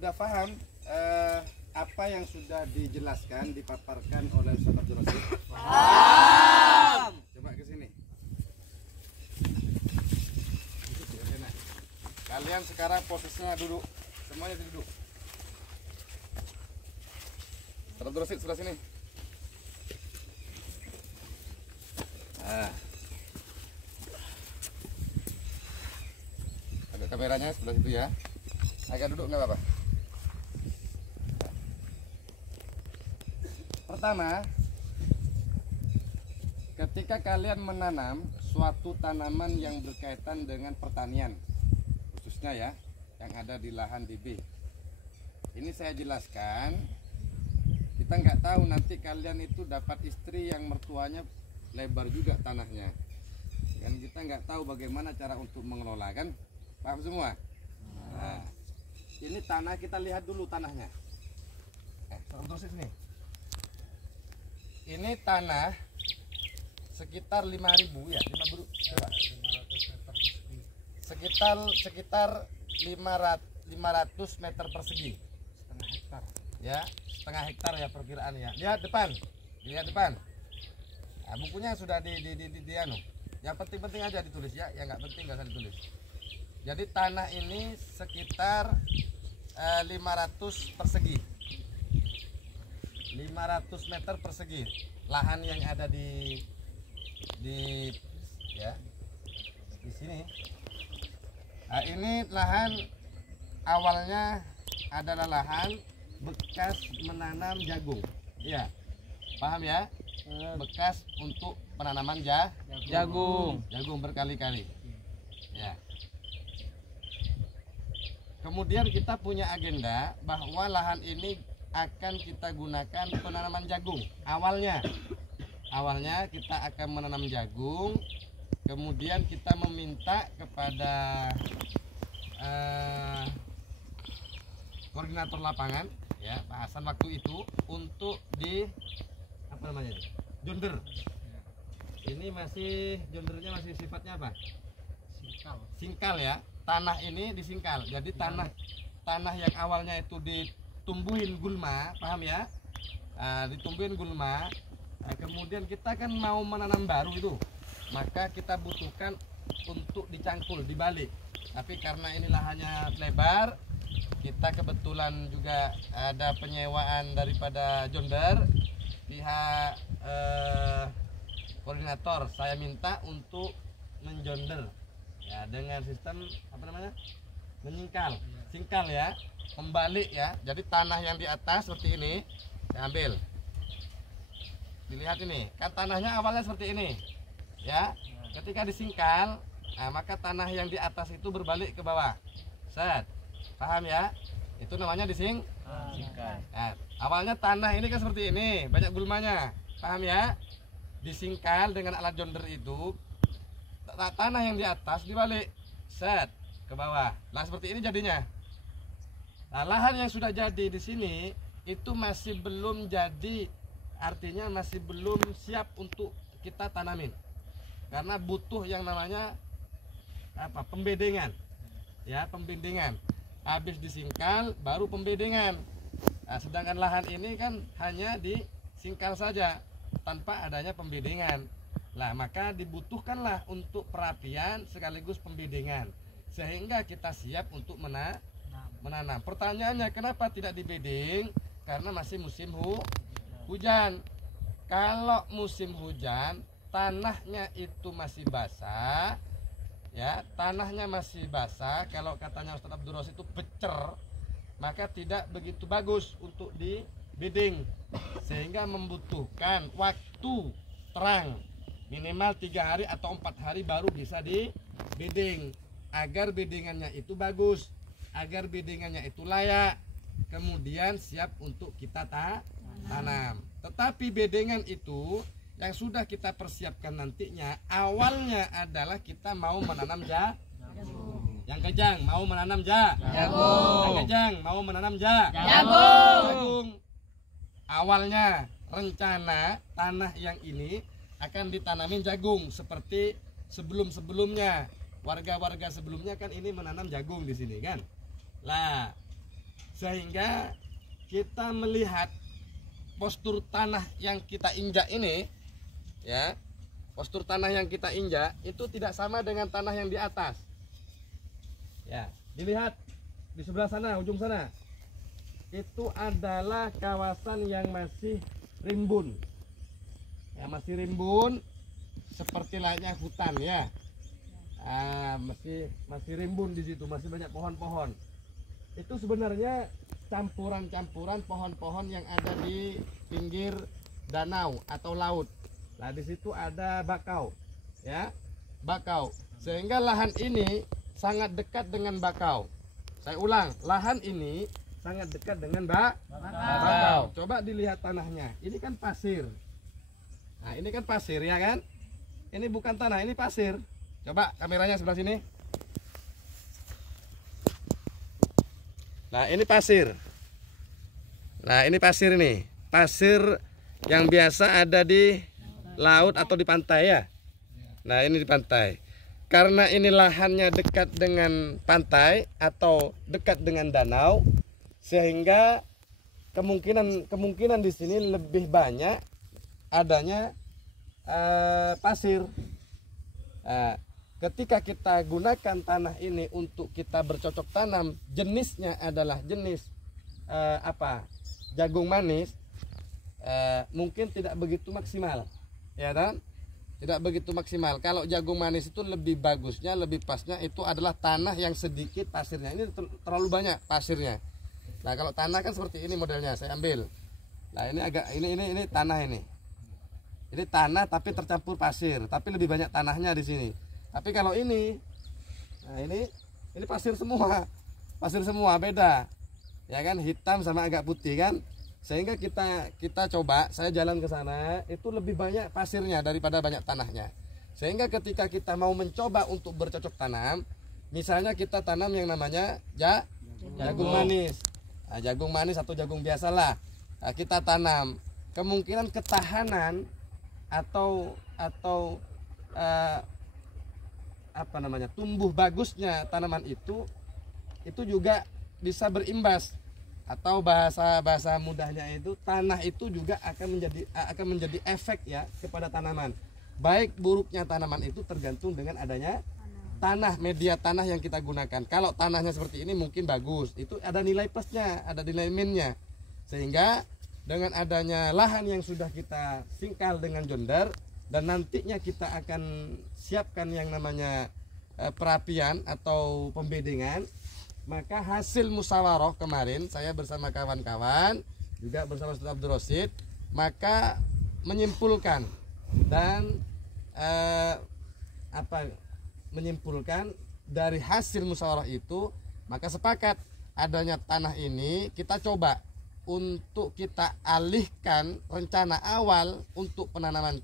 Sudah paham apa yang sudah dijelaskan, dipaparkan oleh Ustaz Abdul Rosid? Paham. Coba ke sini. Kalian sekarang posisinya duduk, semuanya duduk. Ustaz Abdul Rosid sebelah sini. Agak kameranya sebelah situ ya. Agak duduk nggak apa-apa. Pertama, ketika kalian menanam suatu tanaman yang berkaitan dengan pertanian, khususnya ya, yang ada di lahan DB. Ini saya jelaskan, kita nggak tahu nanti kalian itu dapat istri yang mertuanya lebar juga tanahnya. Dan kita nggak tahu bagaimana cara untuk mengelola, kan? Paham semua? Nah, ini tanah, kita lihat dulu tanahnya. Terus sini. Ini tanah sekitar 5.000 ya, 5.000 sekitar 500 meter persegi, setengah hektar ya, setengah hektar ya perkiraan ya. Lihat depan, nah, bukunya sudah di anu. Yang penting aja ditulis ya, yang nggak penting nggak usah ditulis. Jadi tanah ini sekitar 500 persegi, 500 meter persegi lahan yang ada di sini. Nah, ini lahan awalnya adalah lahan bekas menanam jagung, ya, paham ya? Bekas untuk penanaman jagung berkali-kali, ya. Kemudian kita punya agenda bahwa lahan ini akan kita gunakan penanaman jagung. Awalnya kita akan menanam jagung. Kemudian kita meminta kepada koordinator lapangan, ya, Pak Hasan waktu itu, untuk di jonder. Ini masih jondernya masih sifatnya apa? Singkal ya. Tanah ini disingkal. Jadi tanah yang awalnya itu ditumbuhin gulma, paham ya? Ditumbuhin gulma. Nah, kemudian kita kan mau menanam baru itu, maka kita butuhkan untuk dicangkul, dibalik. Tapi karena ini lahannya lebar, kita kebetulan juga ada penyewaan daripada jonder. Pihak koordinator saya minta untuk menjonder ya, dengan sistem menyingkal, singkal ya, membalik ya. Jadi tanah yang di atas seperti ini diambil. Dilihat ini, kan tanahnya awalnya seperti ini ya. Ketika disingkal, nah, maka tanah yang di atas itu berbalik ke bawah. Set, paham ya? Itu namanya disingkal. Nah, awalnya tanah ini kan seperti ini, banyak gulmanya, paham ya? Disingkal dengan alat jonder itu, tanah yang di atas dibalik, set, ke bawah. Nah, seperti ini jadinya. Nah, lahan yang sudah jadi di sini itu masih belum jadi, artinya masih belum siap untuk kita tanamin. Karena butuh yang namanya pembedengan. Ya, pembedengan. Habis disingkal baru pembedengan. Nah, sedangkan lahan ini kan hanya disingkal saja tanpa adanya pembedengan. Nah, maka dibutuhkanlah untuk perapian sekaligus pembedengan sehingga kita siap untuk menanam. Pertanyaannya, kenapa tidak dibedeng? Karena masih musim hujan. Kalau musim hujan, tanahnya itu masih basah, ya, tanahnya masih basah. Kalau katanya Ustaz Abdul Rosid itu becer, maka tidak begitu bagus untuk dibedeng, sehingga membutuhkan waktu terang minimal 3 hari atau 4 hari baru bisa dibedeng, agar bedengannya itu bagus, agar bedengannya itu layak, kemudian siap untuk kita tanam. Tetapi bedengan itu yang sudah kita persiapkan nantinya, awalnya adalah kita mau menanam jagung. Yang kejang mau menanam jagung. Yang kejang mau menanam jagung. Awalnya rencana tanah yang ini akan ditanamin jagung seperti sebelum-sebelumnya. Warga-warga sebelumnya kan ini menanam jagung di sini kan. Lah, sehingga kita melihat postur tanah yang kita injak ini, ya, postur tanah yang kita injak itu tidak sama dengan tanah yang di atas. Ya, dilihat di sebelah sana, ujung sana, itu adalah kawasan yang masih rimbun, ya, masih rimbun seperti layaknya hutan, ya. Masih rimbun di situ, masih banyak pohon-pohon. Itu sebenarnya campuran-campuran pohon-pohon yang ada di pinggir danau atau laut. Nah, di situ ada bakau, ya, bakau. Sehingga lahan ini sangat dekat dengan bakau. Saya ulang, lahan ini sangat dekat dengan bakau. Coba dilihat tanahnya. Ini kan pasir. Nah, ini kan pasir, ya kan? Ini bukan tanah, ini pasir. Coba kameranya sebelah sini. Nah, ini pasir. Nah, ini pasir ini. Pasir yang biasa ada di laut atau di pantai, ya. Nah, ini di pantai. Karena ini lahannya dekat dengan pantai atau dekat dengan danau, sehingga kemungkinan di sini lebih banyak adanya pasir. Ketika kita gunakan tanah ini untuk kita bercocok tanam, jenisnya adalah jenis jagung manis, mungkin tidak begitu maksimal, ya kan? Tidak begitu maksimal. Kalau jagung manis itu lebih bagusnya, lebih pasnya itu adalah tanah yang sedikit pasirnya. Ini terlalu banyak pasirnya. Nah, kalau tanah kan seperti ini modelnya, saya ambil. Nah, ini ini tanah ini. Ini tanah tapi tercampur pasir, tapi lebih banyak tanahnya di sini. Tapi kalau ini, nah ini pasir semua, beda, ya kan, hitam sama agak putih kan. Sehingga kita coba, saya jalan ke sana, itu lebih banyak pasirnya daripada banyak tanahnya. Sehingga ketika kita mau mencoba untuk bercocok tanam, misalnya kita tanam yang namanya jagung manis, nah, jagung manis atau jagung biasalah, nah, kita tanam, kemungkinan ketahanan atau tumbuh bagusnya tanaman itu juga bisa berimbas, atau bahasa mudahnya itu tanah itu juga akan menjadi efek, ya, kepada tanaman. Baik buruknya tanaman itu tergantung dengan adanya tanah, media tanah yang kita gunakan. Kalau tanahnya seperti ini mungkin bagus, itu ada nilai plusnya, ada nilai minusnya. Sehingga dengan adanya lahan yang sudah kita singkal dengan jonder, dan nantinya kita akan siapkan yang namanya perapian atau pembedengan, maka hasil musyawarah kemarin saya bersama kawan-kawan juga bersama Ustaz Abdul Rosid, maka menyimpulkan dan menyimpulkan dari hasil musyawarah itu, maka sepakat adanya tanah ini kita coba untuk kita alihkan rencana awal untuk penanaman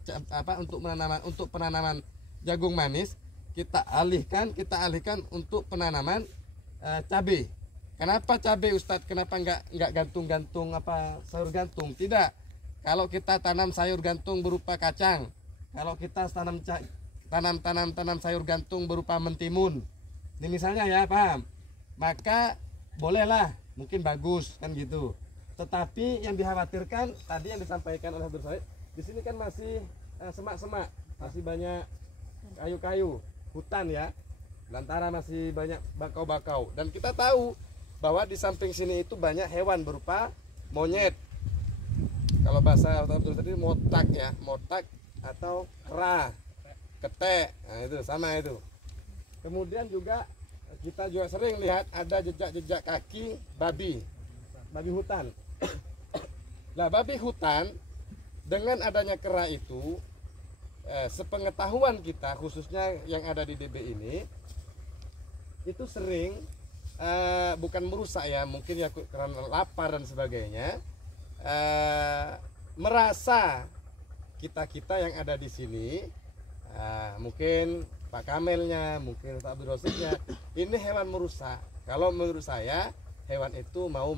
jagung manis, kita alihkan untuk penanaman cabai. Kenapa cabai, Ustadz? Kenapa nggak gantung sayur gantung? Tidak. Kalau kita tanam sayur gantung berupa kacang, kalau kita tanam sayur gantung berupa mentimun, ini misalnya, ya, paham? Maka bolehlah, mungkin bagus kan gitu. Tetapi yang dikhawatirkan tadi yang disampaikan oleh Abdul Said, di sini kan masih semak-semak, masih banyak kayu-kayu, hutan, ya. Lantara masih banyak bakau-bakau, dan kita tahu bahwa di samping sini itu banyak hewan berupa monyet. Kalau bahasa Abdul tadi motak, ya, motak atau kera, ketek, nah itu sama itu. Kemudian juga kita juga sering lihat ada jejak-jejak kaki babi hutan. Nah, babi hutan dengan adanya kera itu, sepengetahuan kita khususnya yang ada di DB ini, itu sering bukan merusak, ya, mungkin ya karena lapar dan sebagainya, merasa kita yang ada di sini, mungkin Pak Kamelnya, mungkin Pak Abdul Rosidnya, ini hewan merusak. Kalau menurut saya hewan itu mau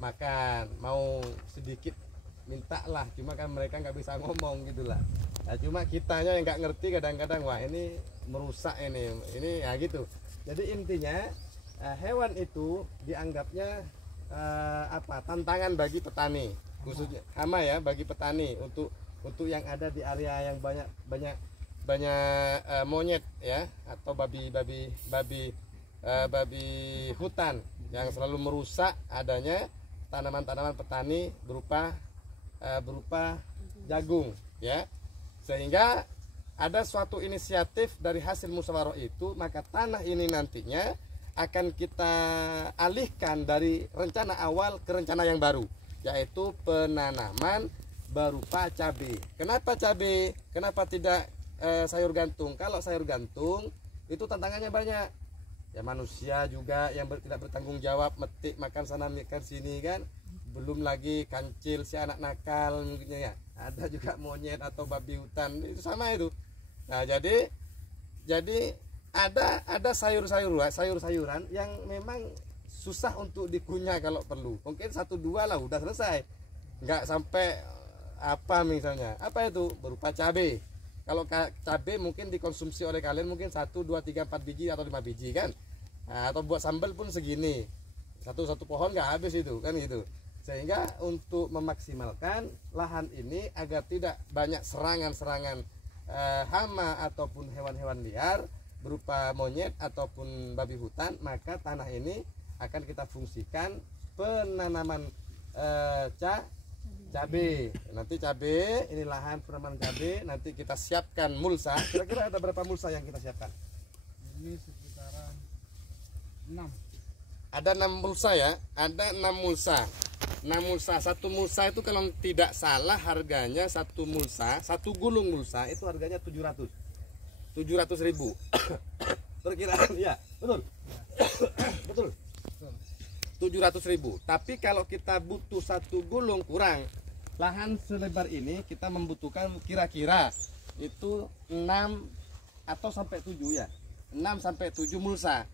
makan, mau sedikit mintalah, cuma kan mereka nggak bisa ngomong gitulah. Nah, cuma kitanya yang nggak ngerti kadang-kadang, wah ini merusak ini ya gitu. Jadi intinya hewan itu dianggapnya tantangan bagi petani, khususnya hama ya, bagi petani untuk yang ada di area yang banyak monyet ya, atau babi hutan yang selalu merusak adanya tanaman-tanaman petani berupa jagung ya. Sehingga ada suatu inisiatif dari hasil musyawarah itu, maka tanah ini nantinya akan kita alihkan dari rencana awal ke rencana yang baru, yaitu penanaman berupa cabai. Kenapa cabai? Kenapa tidak sayur gantung? Kalau sayur gantung itu tantangannya banyak ya, manusia juga yang tidak bertanggung jawab, metik makan sana makan sini kan, belum lagi kancil si anak nakal ya, ada juga monyet atau babi hutan, itu sama itu. Nah jadi ada sayuran yang memang susah untuk dikunyah, kalau perlu mungkin 1-2 lah udah selesai, nggak sampai misalnya itu berupa cabai. Kalau cabai mungkin dikonsumsi oleh kalian mungkin 1, 2, 3, 4 biji atau 5 biji kan, nah, atau buat sambal pun segini, satu pohon nggak habis itu kan gitu. Sehingga untuk memaksimalkan lahan ini agar tidak banyak serangan hama ataupun hewan-hewan liar berupa monyet ataupun babi hutan, maka tanah ini akan kita fungsikan penanaman cabai. Nanti cabai ini lahan penanaman cabai, nanti kita siapkan mulsa. Kira-kira ada berapa mulsa yang kita siapkan? Ini sekitaran 6. Ada 6 mulsa ya, ada 6 mulsa. 6 mulsa, satu mulsa itu kalau tidak salah harganya satu mulsa, satu gulung mulsa itu harganya 700.000 perkiraan ya, betul. Betul. 700.000. Tapi kalau kita butuh satu gulung kurang, lahan selebar ini kita membutuhkan kira-kira itu 6 atau sampai 7 ya, 6 sampai 7 mulsa.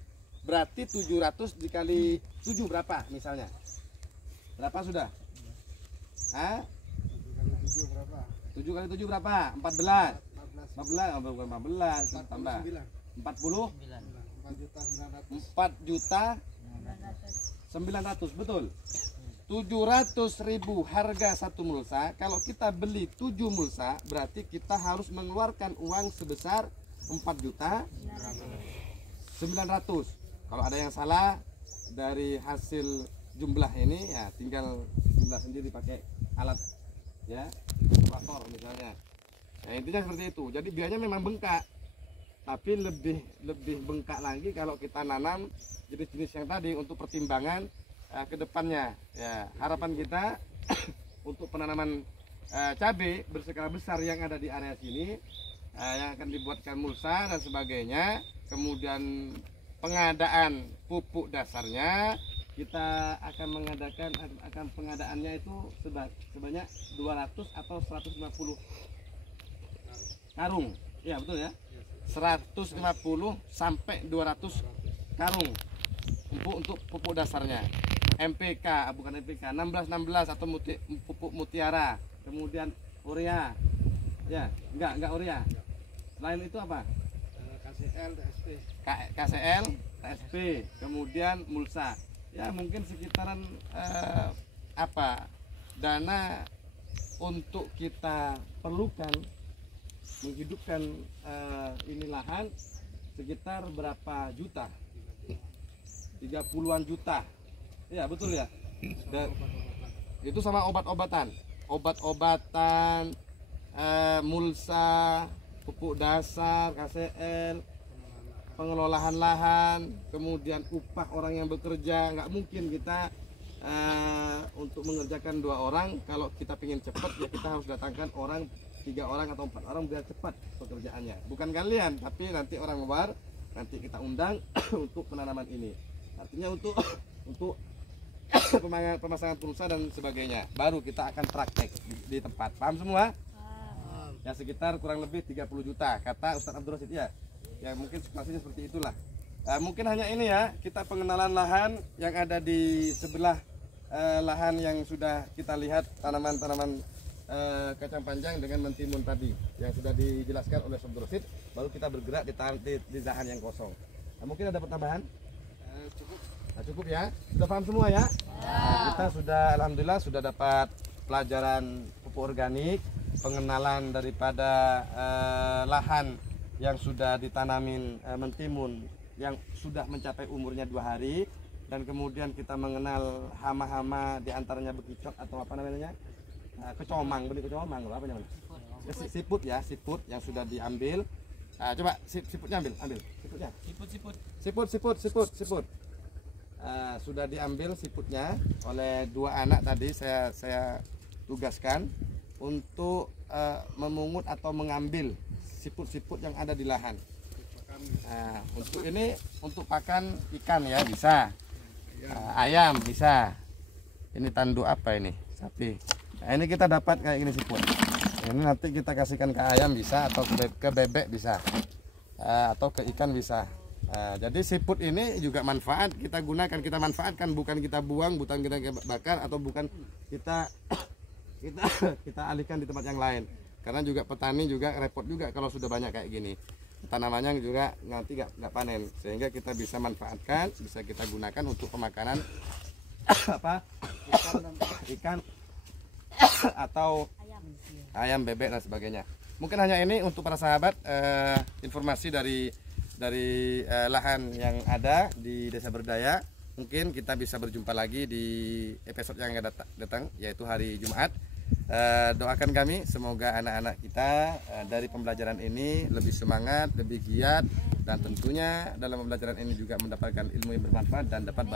Berarti 700 dikali 7 berapa misalnya? Berapa sudah? 7 berapa? 7 kali 7 berapa? 14. 14, bukan 14, tambah 40. 4.900.000 betul. 700.000 harga satu mulsa. Kalau kita beli 7 mulsa, berarti kita harus mengeluarkan uang sebesar 4.900.000. Kalau ada yang salah dari hasil jumlah ini ya tinggal jumlah sendiri pakai alat ya, kalkulator misalnya. Nah intinya seperti itu. Jadi biayanya memang bengkak, tapi lebih bengkak lagi kalau kita nanam jenis-jenis yang tadi untuk pertimbangan ke depannya. Ya harapan kita untuk penanaman cabai berskala besar yang ada di area sini, yang akan dibuatkan mulsa dan sebagainya, kemudian pengadaan pupuk dasarnya kita akan pengadaannya itu sebanyak 200 atau 150 karung. Ya betul ya. 150 sampai 200 karung untuk pupuk dasarnya. MPK, bukan MPK, 16 atau pupuk mutiara, kemudian urea. Ya, enggak urea. Selain itu apa? KCL, TSP. KCL, TSP, kemudian mulsa. Ya mungkin sekitaran dana untuk kita perlukan menghidupkan ini lahan sekitar berapa juta? 30-an juta. Ya betul ya. Dan itu sama obat-obatan, mulsa, pupuk dasar, KCL, pengelolaan lahan, kemudian upah orang yang bekerja. Nggak mungkin kita untuk mengerjakan 2 orang. Kalau kita ingin cepat ya kita harus datangkan 3 orang atau 4 orang biar cepat pekerjaannya. Bukan kalian, tapi nanti orang luar nanti kita undang untuk penanaman ini. Artinya untuk pemasangan pulsa dan sebagainya. Baru kita akan praktek di tempat. Paham semua? Ya sekitar kurang lebih 30 juta kata Ustadz Abdul Rasid ya. Ya mungkin maksudnya seperti itulah. Mungkin hanya ini ya, kita pengenalan lahan yang ada di sebelah lahan yang sudah kita lihat tanaman-tanaman kacang panjang dengan mentimun tadi yang sudah dijelaskan oleh Abdul Rasid. Baru kita bergerak di lahan yang kosong. Mungkin ada pertambahan? Cukup. Cukup ya. Sudah paham semua ya? kita sudah alhamdulillah sudah dapat pelajaran pupuk organik, pengenalan daripada lahan yang sudah ditanamin mentimun yang sudah mencapai umurnya 2 hari, dan kemudian kita mengenal hama-hama diantaranya bekicot atau apa namanya, kecomang, benih kecomang, apa namanya? Siput ya, siput yang sudah diambil. Coba siputnya ambil siputnya. Siput. Sudah diambil siputnya oleh 2 anak tadi. Saya tugaskan untuk memungut atau mengambil siput-siput yang ada di lahan. Untuk ini untuk pakan ikan ya bisa, ayam bisa. Ini tanduk apa ini? Sapi. Nah, ini kita dapat kayak gini siput. Ini nanti kita kasihkan ke ayam bisa, atau ke bebek bisa, atau ke ikan bisa. Jadi siput ini juga manfaat kita gunakan, kita manfaatkan, bukan kita buang, bukan kita bakar, atau bukan kita alihkan di tempat yang lain. Karena juga petani juga repot juga kalau sudah banyak kayak gini. Tanamannya juga nanti nggak panen, sehingga kita bisa manfaatkan, bisa kita gunakan untuk pemakanan ikan atau ayam, bebek dan sebagainya. Mungkin hanya ini untuk para sahabat, informasi dari lahan yang ada di Desa Berdaya. Mungkin kita bisa berjumpa lagi di episode yang akan datang, yaitu hari Jumat. Doakan kami semoga anak-anak kita dari pembelajaran ini lebih semangat, lebih giat, dan tentunya dalam pembelajaran ini juga mendapatkan ilmu yang bermanfaat dan dapat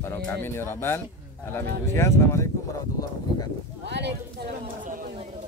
barokah amin ya rabbal alamin. Assalamualaikum warahmatullahi wabarakatuh. Waalaikumsalam warahmatullahi wabarakatuh.